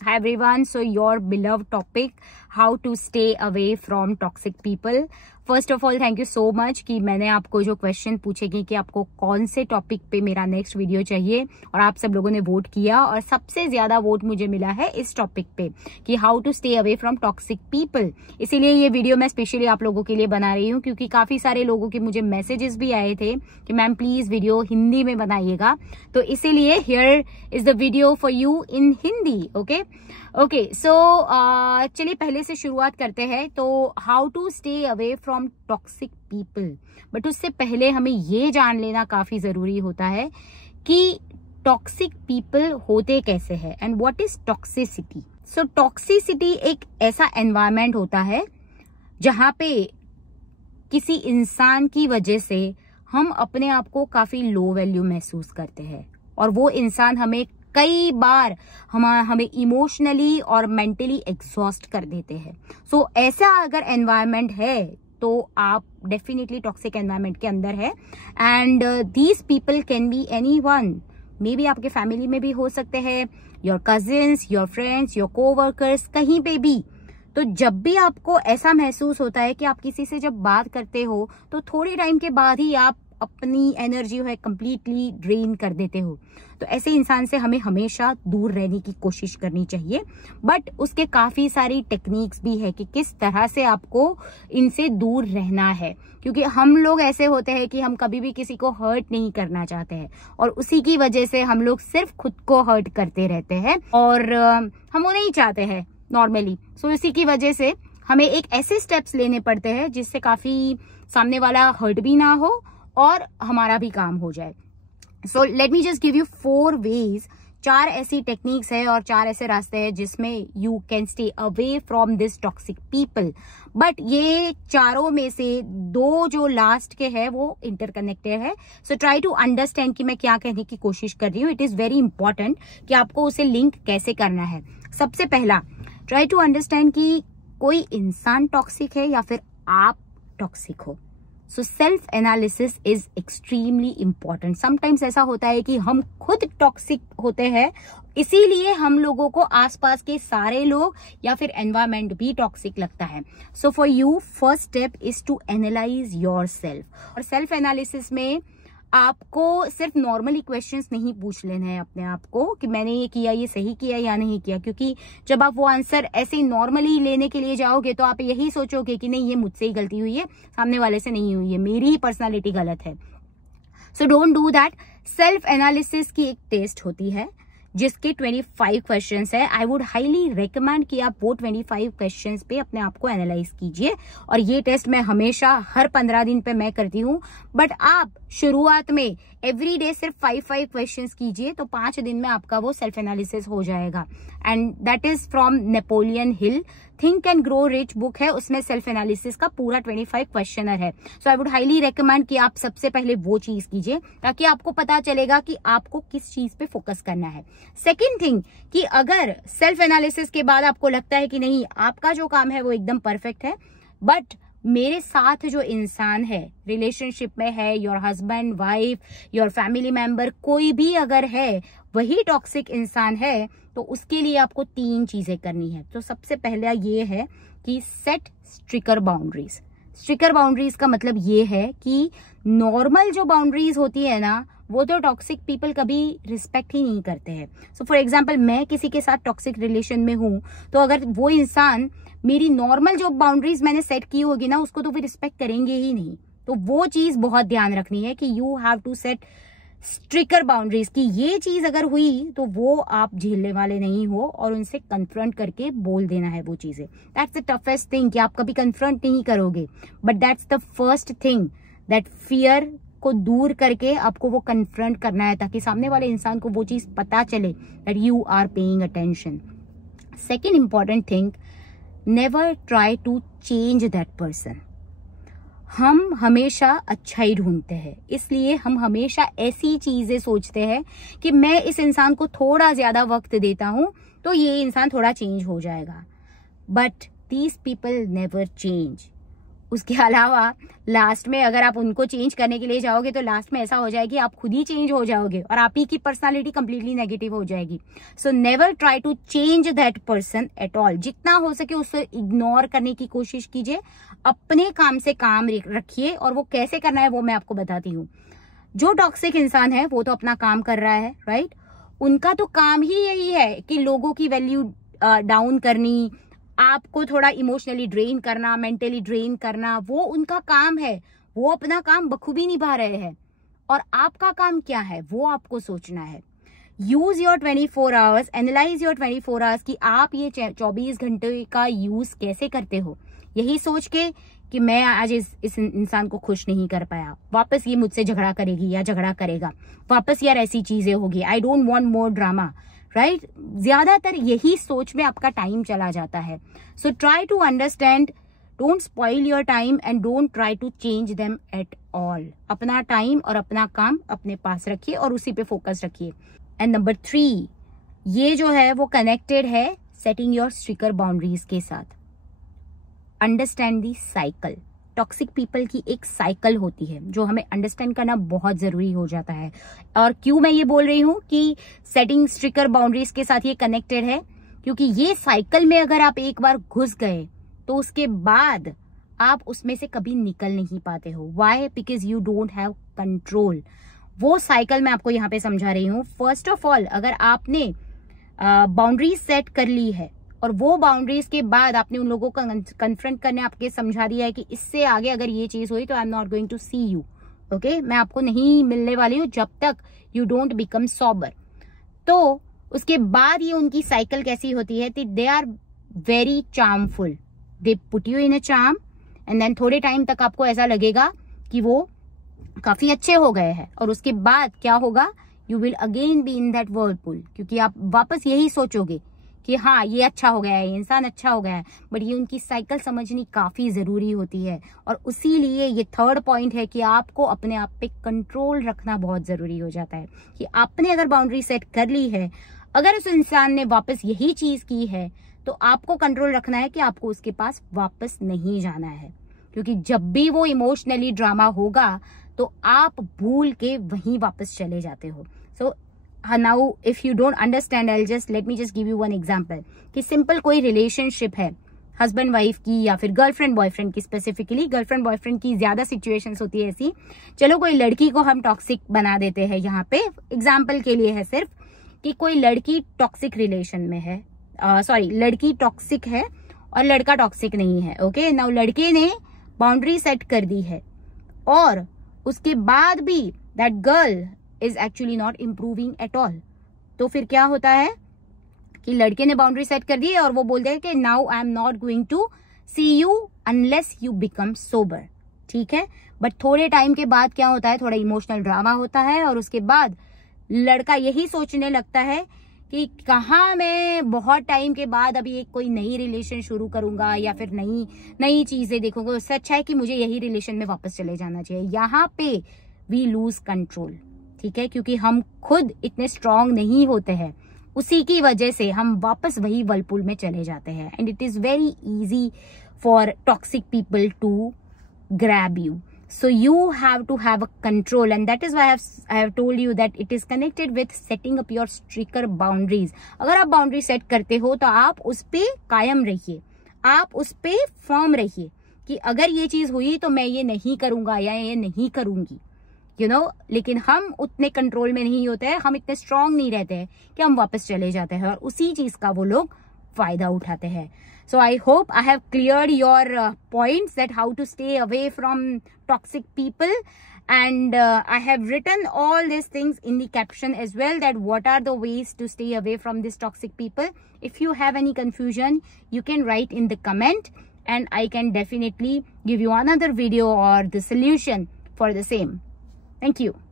Hi everyone, so your beloved topic, how to stay away from toxic people. First of all thank you so much कि मैंने आपको जो question पूछेगी कि आपको कौन से टॉपिक पे मेरा नेक्स्ट वीडियो चाहिए, और आप सब लोगों ने वोट किया और सबसे ज्यादा वोट मुझे मिला है इस टॉपिक पे कि how to stay away from toxic people. इसीलिए ये वीडियो मैं स्पेशली आप लोगों के लिए बना रही हूँ, क्योंकि काफी सारे लोगों के मुझे मैसेजेस भी आए थे कि मैम प्लीज वीडियो हिंदी में बनाइएगा, तो इसीलिए here is the video for you in Hindi. Okay so चलिए पहले से शुरुआत करते हैं। तो how to stay away from toxic people, but उससे पहले हमें ये जान लेना काफी जरूरी होता है कि टॉक्सिक पीपल होते कैसे हैं and what is toxicity. So toxicity एक ऐसा एनवायरनमेंट होता है जहां पे किसी इंसान की वजह से हम अपने आप को काफी लो वैल्यू महसूस करते हैं, और वो इंसान हमें कई बार हमें इमोशनली और मेंटली एग्जॉस्ट कर देते हैं। सो ऐसा अगर एनवायरनमेंट है तो आप डेफिनेटली टॉक्सिक एनवायरनमेंट के अंदर है। And these people can be anyone, may be आपके फैमिली में भी हो सकते हैं, your cousins, your friends, your coworkers, कहीं पे भी। तो जब भी आपको ऐसा महसूस होता है कि आप किसी से जब बात करते हो तो थोड़े टाइम के बाद ही आप अपनी एनर्जी है कंप्लीटली ड्रेन कर देते हो, तो ऐसे इंसान से हमें हमेशा दूर रहने की कोशिश करनी चाहिए। बट उसके काफी सारी टेक्निक्स भी है कि किस तरह से आपको इनसे दूर रहना है, क्योंकि हम लोग ऐसे होते हैं कि हम कभी भी किसी को हर्ट नहीं करना चाहते हैं, और उसी की वजह से हम लोग सिर्फ खुद को हर्ट करते रहते हैं, और हम वो नहीं चाहते हैं नॉर्मली। सो इसी की वजह से हमें एक ऐसे स्टेप्स लेने पड़ते हैं जिससे काफी सामने वाला हर्ट भी ना हो और हमारा भी काम हो जाए। So let me just give you 4 ways, 4 ऐसी टेक्निक्स है और 4 ऐसे रास्ते हैं जिसमें you can stay away from this toxic people. But ये चारों में से 2 जो लास्ट के हैं वो इंटरकनेक्टेड है। सो ट्राई टू अंडरस्टैंड कि मैं क्या कहने की कोशिश कर रही हूँ। इट इज वेरी इंपॉर्टेंट कि आपको उसे लिंक कैसे करना है। सबसे पहला, ट्राई टू अंडरस्टैंड कि कोई इंसान टॉक्सिक है या फिर आप टॉक्सिक हो। So self analysis is extremely important. Sometimes ऐसा होता है कि हम खुद टॉक्सिक होते हैं, इसीलिए हम लोगों को आसपास के सारे लोग या फिर एनवायरमेंट भी टॉक्सिक लगता है। So for you first step is to analyse yourself. और सेल्फ एनालिसिस में आपको सिर्फ नॉर्मली क्वेश्चंस नहीं पूछ लेना है अपने आप को कि मैंने ये किया, ये सही किया या नहीं किया, क्योंकि जब आप वो आंसर ऐसे नॉर्मली लेने के लिए जाओगे तो आप यही सोचोगे कि नहीं ये मुझसे ही गलती हुई है, सामने वाले से नहीं हुई है, मेरी ही पर्सनालिटी गलत है। So don't do that. Self analysis की एक टेस्ट होती है जिसके 25 क्वेश्चंस है। आई वुड हाईली रेकमेंड कि आप वो 25 क्वेश्चंस पे अपने आप को एनालाइज कीजिए, और ये टेस्ट मैं हमेशा हर 15 दिन पे मैं करती हूँ। बट आप शुरुआत में एवरी डे सिर्फ 5 क्वेश्चंस कीजिए, तो 5 दिन में आपका वो सेल्फ एनालिसिस हो जाएगा। And that is from Napoleon Hill, think and grow rich book है, उसमें सेल्फ एनालिसिस का पूरा 25 क्वेश्चनर है। सो आई वुड हाईली रेकमेंड कि आप सबसे पहले वो चीज कीजिए, ताकि आपको पता चलेगा कि आपको किस चीज पे फोकस करना है। सेकेंड थिंग, कि अगर सेल्फ एनालिसिस के बाद आपको लगता है कि नहीं आपका जो काम है वो एकदम परफेक्ट है, बट मेरे साथ जो इंसान है, रिलेशनशिप में है, your husband, wife, your family member, कोई भी अगर है वही टॉक्सिक इंसान है, तो उसके लिए आपको 3 चीजें करनी है। तो सबसे पहला ये है कि set stricter boundaries. Stricter boundaries का मतलब ये है कि नॉर्मल जो बाउंड्रीज होती है ना, वो तो टॉक्सिक पीपल कभी रिस्पेक्ट ही नहीं करते हैं। सो फॉर एग्जाम्पल, मैं किसी के साथ टॉक्सिक रिलेशन में हूं, तो अगर वो इंसान मेरी नॉर्मल जो बाउंड्रीज मैंने सेट की होगी ना, उसको तो फिर रिस्पेक्ट करेंगे ही नहीं। तो वो चीज बहुत ध्यान रखनी है कि you have to set stricter boundaries, की ये चीज अगर हुई तो वो आप झेलने वाले नहीं हो, और उनसे कन्फ्रंट करके बोल देना है वो चीजें। दैट्स द टफेस्ट थिंग कि आप कभी कन्फ्रंट नहीं करोगे, but that's the first thing, that fear को दूर करके आपको वो कन्फ्रंट करना है, ताकि सामने वाले इंसान को वो चीज पता चले that you are paying attention. Second important thing, never try to change that person. हम हमेशा अच्छा ही ढूंढते हैं, इसलिए हम हमेशा ऐसी चीजें सोचते हैं कि मैं इस इंसान को थोड़ा ज्यादा वक्त देता हूं तो ये इंसान थोड़ा चेंज हो जाएगा। But these people never change. उसके अलावा लास्ट में अगर आप उनको चेंज करने के लिए जाओगे तो लास्ट में ऐसा हो जाएगा कि आप खुद ही चेंज हो जाओगे और आप ही की पर्सनालिटी कंप्लीटली नेगेटिव हो जाएगी. So never try to change that person at all. जितना हो सके उससे इग्नोर करने की कोशिश कीजिए. अपने काम से काम रखिए और वो कैसे करना है वो मैं आपको बताती हूँ. जो टॉक्सिक इंसान है वो तो अपना काम कर रहा है, राइट. उनका तो काम ही यही है कि लोगों की वैल्यू डाउन करनी, आपको थोड़ा इमोशनली ड्रेन करना, मेंटली ड्रेन करना, वो उनका काम है. वो अपना काम बखूबी निभा रहे हैं और आपका काम क्या है वो आपको सोचना है. Use your 24 hours, analyse your 24 hours कि आप ये 24 घंटे का यूज कैसे करते हो. यही सोच के कि मैं आज इस इंसान को खुश नहीं कर पाया, वापस ये मुझसे झगड़ा करेगी या झगड़ा करेगा, वापस यार ऐसी चीजें होगी, I don't want more drama, right. ज्यादातर यही सोच में आपका टाइम चला जाता है. So try to understand, don't spoil your time and don't try to change them at all. अपना टाइम और अपना काम अपने पास रखिए और उसी पे फोकस रखिए. एंड नंबर 3, ये जो है वो कनेक्टेड है सेटिंग योर स्ट्रिक्टर बाउंड्रीज के साथ. Understand the cycle. Toxic people की एक साइकिल होती है जो हमें अंडरस्टैंड करना बहुत जरूरी हो जाता है. और क्यों मैं ये बोल रही हूँ कि सेटिंग स्ट्रिक्टर बाउंड्रीज के साथ ये कनेक्टेड है, क्योंकि ये साइकिल में अगर आप एक बार घुस गए तो उसके बाद आप उसमें से कभी निकल नहीं पाते हो. Why? Because you don't have control. वो साइकिल मैं आपको यहाँ पे समझा रही हूँ. फर्स्ट ऑफ ऑल, अगर आपने बाउंड्रीज सेट कर ली है और वो बाउंड्रीज के बाद आपने उन लोगों का कन्फ्रंट करने आपके समझा दिया है कि इससे आगे अगर ये चीज हुई तो I am not going to see you, okay, मैं आपको नहीं मिलने वाली हूँ जब तक यू डोंट बिकम सॉबर. तो उसके बाद ये उनकी साइकिल कैसी होती है, they are very charmful. They put you in a charm and then थोड़े टाइम तक आपको ऐसा लगेगा कि वो काफी अच्छे हो गए हैं और उसके बाद क्या होगा, you will again be in that Whirlpool, क्योंकि आप वापस यही सोचोगे कि हाँ ये अच्छा हो गया है, ये इंसान अच्छा हो गया है. बट ये उनकी साइकिल समझनी काफी जरूरी होती है और उसीलिए ये थर्ड पॉइंट है कि आपको अपने आप पे कंट्रोल रखना बहुत जरूरी हो जाता है. कि आपने अगर बाउंड्री सेट कर ली है, अगर उस इंसान ने वापस यही चीज की है तो आपको कंट्रोल रखना है कि आपको उसके पास वापस नहीं जाना है. क्योंकि जब भी वो इमोशनली ड्रामा होगा तो आप भूल के वहीं वापस चले जाते हो. सो now if you don't understand, let me just give you one example कि सिंपल कोई रिलेशनशिप है हस्बैंड वाइफ की या फिर गर्लफ्रेंड बॉयफ्रेंड की. स्पेसिफिकली गर्लफ्रेंड बॉयफ्रेंड की ज्यादा सिचुएशंस होती है ऐसी. चलो कोई लड़की को हम टॉक्सिक बना देते हैं, यहाँ पे एग्जाम्पल के लिए है सिर्फ, कि कोई लड़की टॉक्सिक रिलेशन में है, लड़की टॉक्सिक है और लड़का टॉक्सिक नहीं है. ओके, नाउ लड़के ने बाउंड्री सेट कर दी है और उसके बाद भी that girl is actually not improving at all. तो फिर क्या होता है कि लड़के ने बाउंड्री सेट कर दी है और वो बोलते हैं कि now I am not going to see you unless you become sober. ठीक है, बट थोड़े टाइम के बाद क्या होता है, थोड़ा इमोशनल ड्रामा होता है और उसके बाद लड़का यही सोचने लगता है कि कहाँ मैं बहुत टाइम के बाद अभी एक कोई नई रिलेशन शुरू करूंगा या फिर नई चीजें देखूंगा, उससे अच्छा है कि मुझे यही रिलेशन में वापस चले जाना चाहिए. यहाँ पे वी लूज कंट्रोल. ठीक है, क्योंकि हम खुद इतने स्ट्रांग नहीं होते हैं, उसी की वजह से हम वापस वही वर्लपूल में चले जाते हैं. And it is very easy for toxic people to grab you. So you have to have a control, and that is why I have told you that it is connected with setting up your stricter boundaries. अगर आप boundary set करते हो तो आप उस पे कायम रहिए, आप उस पे फर्म रहिए कि अगर ये चीज हुई तो मैं ये नहीं करूंगा या ये नहीं करूंगी, you know. लेकिन हम उतने कंट्रोल में नहीं होते हैं, हम इतने स्ट्रांग नहीं रहते हैं कि हम वापस चले जाते हैं और उसी चीज का वो लोग फायदा उठाते हैं. So I hope I have cleared your points that how to stay away from toxic people, and I have written all these things in the caption as well, that what are the ways to stay away from these toxic people. If you have any confusion, you can write in the comment and I can definitely give you another video or the solution for the same. Thank you.